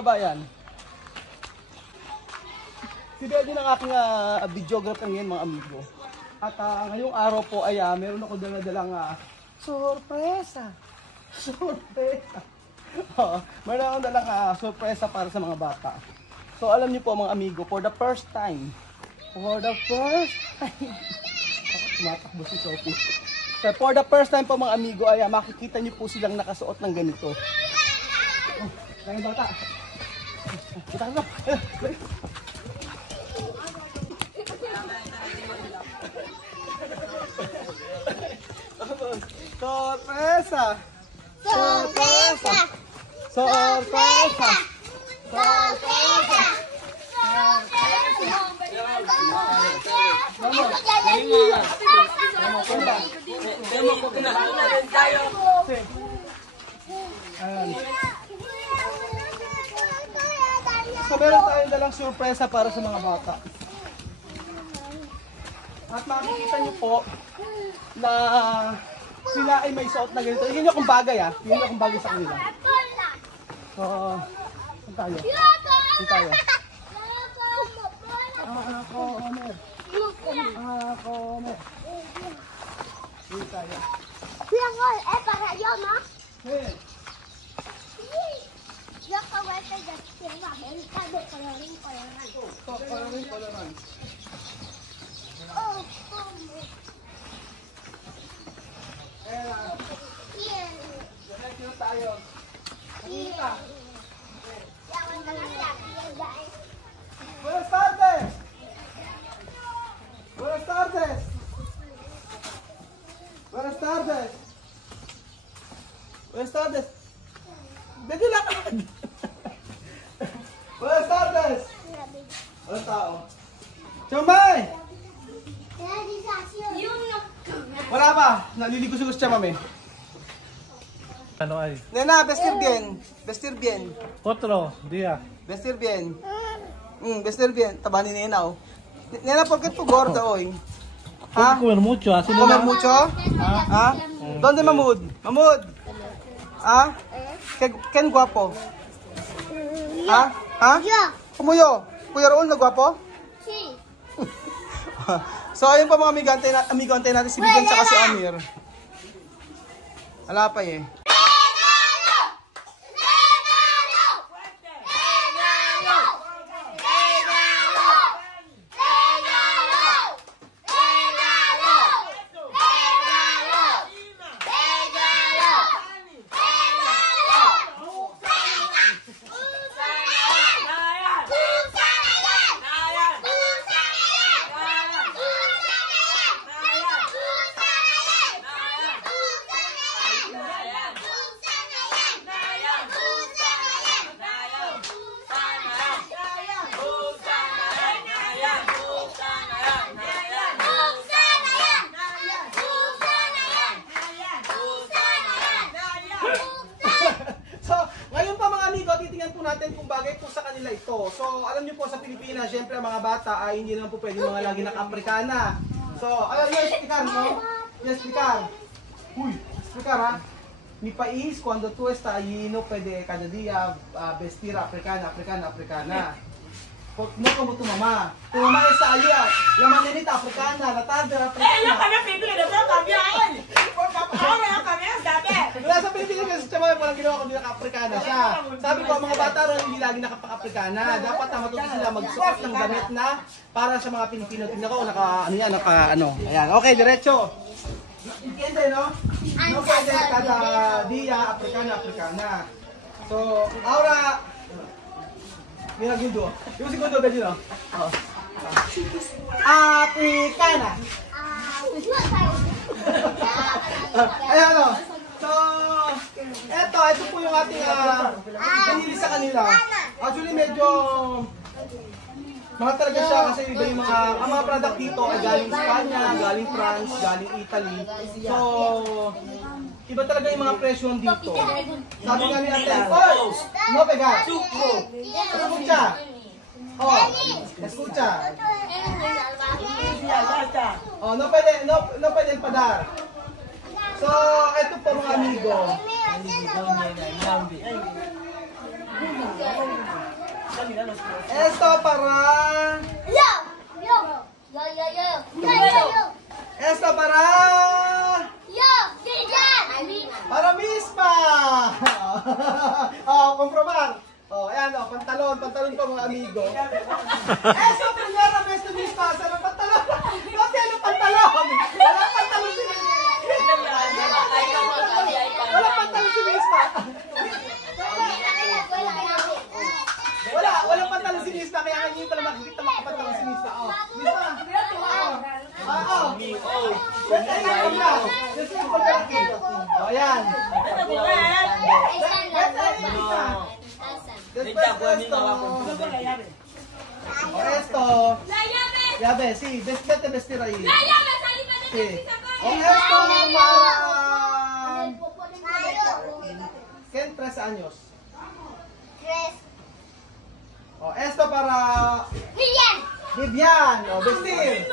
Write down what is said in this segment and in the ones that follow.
kababayan. Si Benny ng aking videographer ngayon mga amigo. At ngayong araw po ay meron ako dala-dalang sorpresa. Sorpresa. Meron akong dalang sorpresa para sa mga bata. So alam niyo po mga amigo, for the first time. Tumatakbo si Sophie. So, for the first time po mga amigo ay makikita niyo po silang nakasuot ng ganito. Kaya bata. Kita ka. Sorpresa! Sorpresa! Sorpresa! Sorpresa! So meron tayong dalang sorpresa para sa mga bata. At makikita niyo po na sila ay may suot na ganito. Hindi nyo kung bagay Hindi nyo kung bagay sa kanila. So, saan tayo? Saan tayo? Homer. Homer. Saan tayo? Para yo, ¿no? Hey. Yo como este de tierra, América de colorín colorado. Colorín colorado. Oh, ¿cómo? Diretso tayo. Kanina. Buenas tardes. Buenas tardes. Buenas tardes. Buenas tardes. Bedi lakad. Buenas tardes. Walang tao. Chumay! Wala pa. Naliligo siguro siya, mami. Ano ay? Nena, vestir bien. Vestir bien. Otro día. Vestir bien. Vestir bien. Taba ni Nena, oh. Nena, ¿por qué tú gorda hoy? ¿Ah? Comer mucho, así no. ¿Comer mucho? ¿Ah? ¿Dónde Mahmoud? Mahmoud? ¿Ah? ¿Quién guapo? ¿Ah? ¿Ah? Yo. ¿Cómo yo? ¿Kuya Raul na guapo? Sí. So ayun po mga amigo, antay natin si Bigyan tsaka si Amir. Wala pa eh. Natin kung bagay po sa kanila ito. So, alam niyo po sa Pilipinas, syempre mga bata ay hindi naman po pwede mga lagi naka-Afrikana. So, alam niyo, explicar, no? Yes, explicar. Uy, explicar ha. Mi país, cuando tú estás allí, no puede cada día vestir africana. No como tu mamá. Tu mamá está allá, la mañanita africana, la tarde africana. Yo también Pilipino, pero también. Por favor, yo también sabi. Wala sa Pilipinas kasi siya walang ginawa kundi naka-Afrikana siya. Sabi ko, ang mga bata ron hindi lagi nakapaka-Afrikana. Dapat matuto sila magsuot ng damit na para sa mga Pilipino. Tingnan ko, Ayan, okay, diretso. Entiende, no? No pwede kada dia, Africana. So, ahora, mira gundo. Yung segundo, Benji, no? Africana. Ayan, no? So, ito po yung ating pinili sa kanila. Actually, medyo mga talaga siya kasi iba yung ang mga product dito ay galing Spanya, galing France, galing Italy. So, iba talaga yung mga presyo dito. Sabi nga ni Ate, no pega, escucha. Escucha. No pwede padar. So, ito po mga amigo. Esto para... Yo! Yo! Yo, yo, yo! Yo, yo, yo! Esto para... Yo! Diyan! Para Mispa! Oh, comprobar. Oh, ayan, oh, pantalon ko mga amigo. Esto, primera vez na Mispa. Sana pantalon. No, tiene pantalon. Wala pantalon si Mispa. Wala pantalon si Mispa. Wala pantalon si Mispa. Kaya hindi pala makikita makapantalon si Mispa. Oh, Mispa. Oh. Oh, ayan. Después esto. Llave, sí, vete a vestir ahí. Sí. O esto para... ¿Qué? 3 años. O esto para... Vivian, o vestir.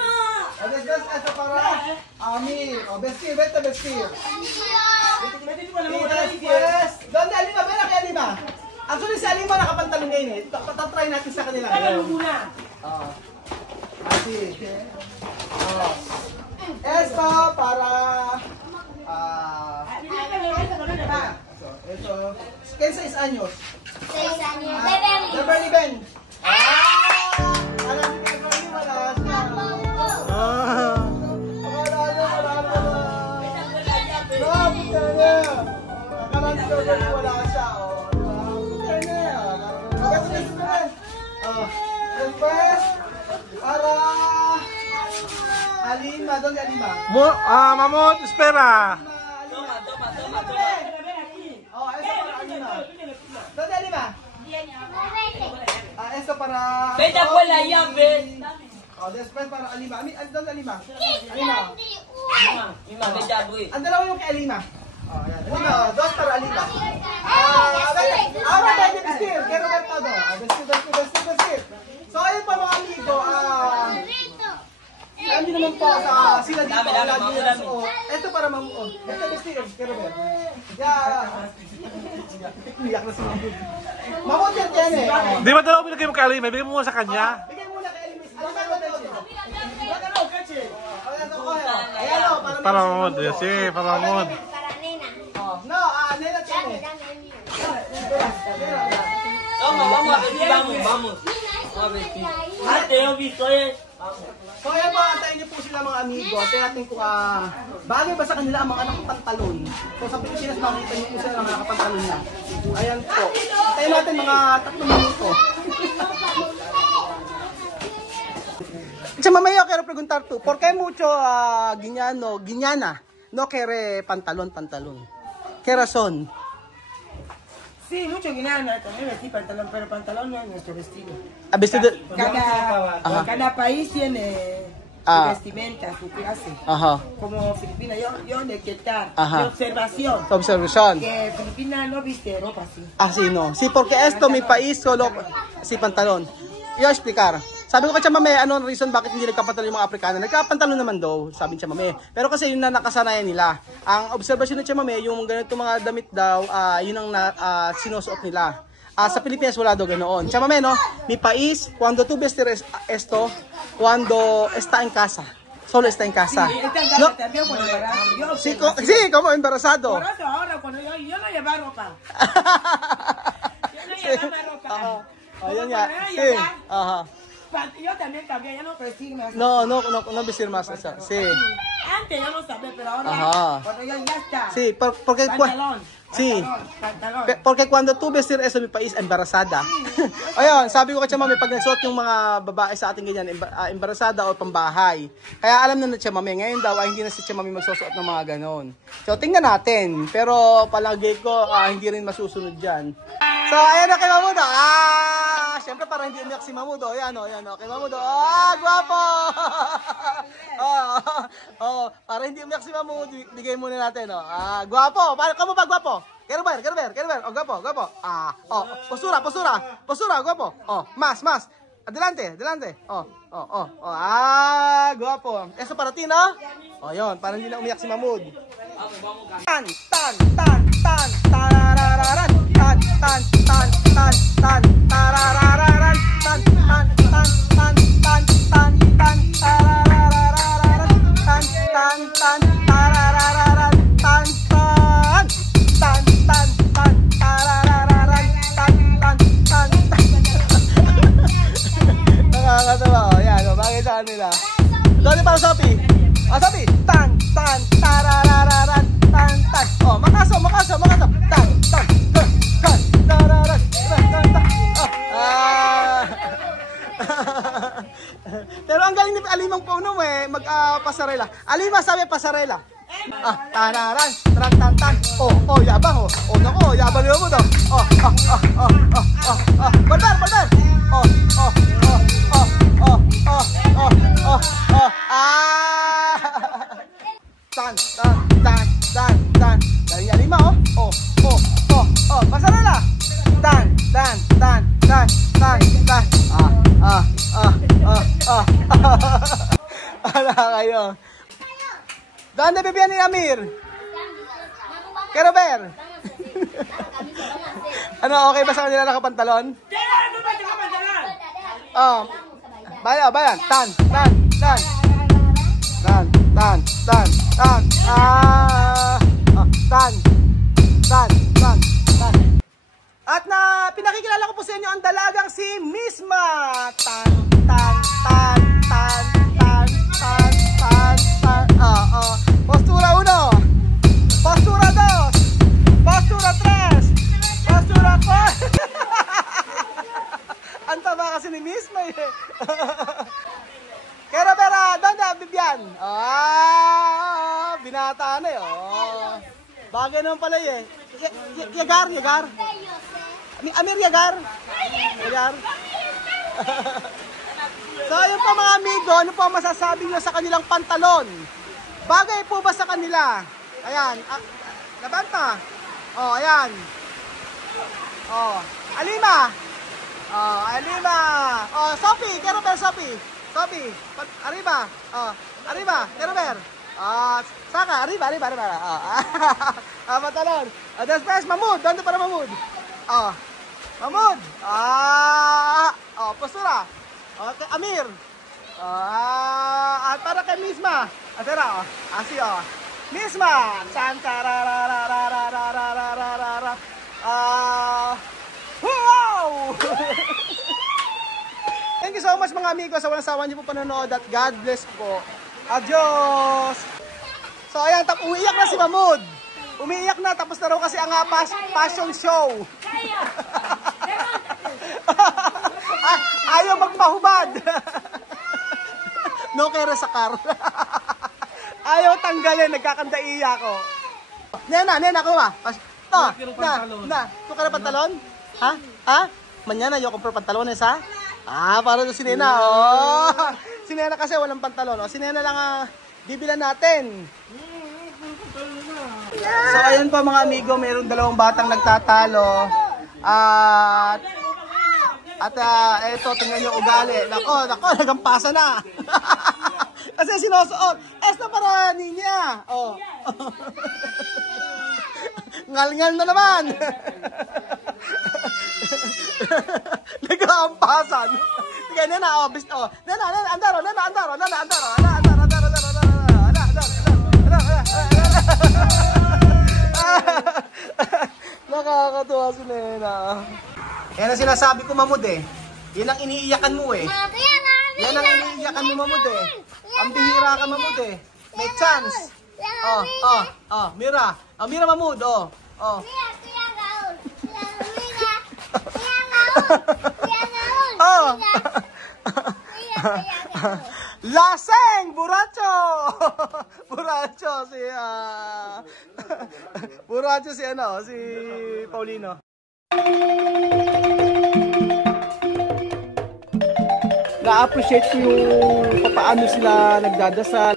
O después esto para... Ami, o vestir, vete a vestir. Y después... ¿Dónde Alima? Ven aquí Alima. Actually si Alima nakapantalon ngayon eh. Tatry natin sa kanila. Así. Esto para... Esto... ¿Qué 6 años? 6 años. De Bernie Ben. Alam si Bernie wala siya. Wala siya. Después, para Alima, ¿dónde Alima? Mamut, espera. Oh, eso para Alima. ¿Dónde Alima? Eso para... Vete a por la llave. Oh, después para Alima. ¿Dónde Alima? Alima. Ang dalawa yung kay Alima. Oh, ayan. Alima, 2 para Alima. Ahora tayo vestir. Quiero ver todo. Vestir. So, ayun pa mga amigo. Hindi naman po sila dito. Ito para mamuon. Ito vestir. Quiero ver. Iyak na si Mamut. Mamut yan yan eh. Di ba daw binigay mo kay Alima? Bigay mo muna sa kanya. Bigay muna kay Alima. Ayan o. Para Mamut. Sí, para Mamut. No, nena tiene. Vamos. Ate, yo visto So ayan po, antayin niyo po sila mga amigo. Antayin natin kung bagay ba sa kanila ang mga nakapantalon. So sa Pilipinas makikita niyo po sila ang mga nakapantalon na. Ayan po. Antayin natin mga 3 minuto. Mamá, yo quiero preguntar tú, ¿por qué mucho guiñana no quiere pantalón? ¿Qué razón? Sí, mucho guineana también vestir pantalón, pero pantalón no es nuestro vestido. Vestido... Cada país tiene su vestimenta, su clase. Ajá. Como Filipina, yo de Quetar, Ajá. de observación. Observación. Que Filipina no viste ropa así. Así no. Sí, porque esto, mi país, solo... Sí, pantalón. Yo explicar. Sabi ko kay Chamame, ano ang reason bakit hindi nagkapantalon yung mga Afrikano? Nagkapantalon naman daw, sabi ni Chamame. Pero kasi yun na nakasanayan nila. Ang observation ni Chamame, yung ganito mga damit daw, yun ang sinusuot nila. Sa Pilipinas wala daw ganoon. Chamame, no? Mi país, cuando tú vestir esto, cuando está en casa. Solo está en casa. No. Sí, como embarazado. Por eso ahora cuando yo no llevo ropa. Yo no llevaba ropa. Ayun nga. Sí. Ajá. Yo también cambié, ya no vestir más. No vestir más. Sí. Antes yo no sabía, pero ahora cuando ya está. Sí, porque pantalón. Sí. Porque cuando tú vestir eso mi país, embarazada. Ayun, sabi ko kay Chamame, pag nagsuot yung mga babae sa ating ganyan, embarazada o pambahay. Kaya alam na Chamame, ngayon daw hindi na si Chamame magsusuot ng mga ganon. So tingnan natin, pero palagi ko hindi rin masusunod diyan. So ayan na kay Mamudo. Siyempre para hindi umiyak si Mamudo. Ayan o, kay Mamudo. Guwapo! Para hindi umiyak si Mamudo, bigay muna natin. Guwapo! Kamu ba guwapo? Quiero ver. Guwapo. Postura, guwapo. Más. Adelante. Guwapo. Eso para ti, no? Yun, para hindi na umiyak si Mamud. Tan. tan, tan, tan, tan, tan, tararararan, tan, tan, tan, tan, tan, tan, tan, tararararan, tan, tan, tan, tararararan, tan, tan, tan, tan, tan, tararararan, tan, tan, tan, tan. Nakakatawa, o yan, o, bagay sa kanila. Doon para Sophie. Ah, Sophie, tan, tan, tararararan, tan, tan. Oh, makaso, makaso, makaso. Tan, tan, tan, tan, tararan, tan, tan, tan. Ah. Pero ang galing ni Alimang Puno mag-pasarela. Alima, sabi pasarela. Tararan, tran, tan, tan. Oh, yabang, oh. Oh, nako, yabang mo to. Balbar, balbar. Tan, tan, tan, tan, tan. Dari Alima, oh. Pasarela. Tan, tan, tan, tan, tan, tan. Ala kayo. Doon na bibigyan ni Amir. Kerober. Ano, okay ba sa kanila nakapantalon? Ano ba ito kapantalan? Bayan. Tan, tan, tan. Tan, tan, tan, tan. Tan, tan, tan, tan. At na pinakikilala ko po sa inyo ang dalagang si Misma. Tan, tan, tan, tan, tan, tan, tan, tan. Postura 1. Postura 2. Postura 3. Postura 4. Ang taba kasi ni Misma eh. Kera pera, doon na, Bibian. Binata na eh. Bagay naman pala eh. Yagar. Amir Yagar. So yun po mga amigo, ano po masasabi nyo sa kanilang pantalon? Bagay po ba sa kanila? Ayan. Labanta. Ayan. Alima. Alima. Sophie. Kerober, Sophie. Arriba. Arriba. Kerober. Saka. Arriba. Pantalon. Después, Mahmoud. Doon para Mahmoud. Mahmoud. Postura. Okay, Amir. At para kay Misma. Asera. Asi. Misma. Santarararararararararara. Wow! Thank you so much mga amigo sa walang sawa niyo po panonood at God bless po. Adios! So ayan, umiiyak na si Mahmoud. Umiiyak na, tapos na raw kasi ang fashion show. Ayaw magpahubad. No kere sa car. Ayaw tanggalin, nagkakandaiya ko. Nena, kuha. Ito ka na pantalon? Ha? Manyana, yung compare pantalon sa? Para doon si Nena. Si Nena kasi walang pantalon. Si Nena lang bibilan natin. So ayun po mga amigo, mayroong dalawang batang nagtatalo. At eto, tingnan nyo ugali. Nako, nagampasa na. Kasi sinusuot. Na para niya. Ngal-ngal na naman. Nag-aampasan. Sige, Nena, Nena, andaro. Nakakatuwa si Nena. Yan ang sinasabi ko, Mahmoud eh. Yan ang iniiyakan mo eh. Yan ang iniiyakan mo, Mahmoud eh. Ang bihira ka, Mahmoud eh. May chance. Mira. Mira, Mahmoud, Laseng! Buracho! Buracho si Paulino. Na-appreciate ko yung paano sila nagdadasal.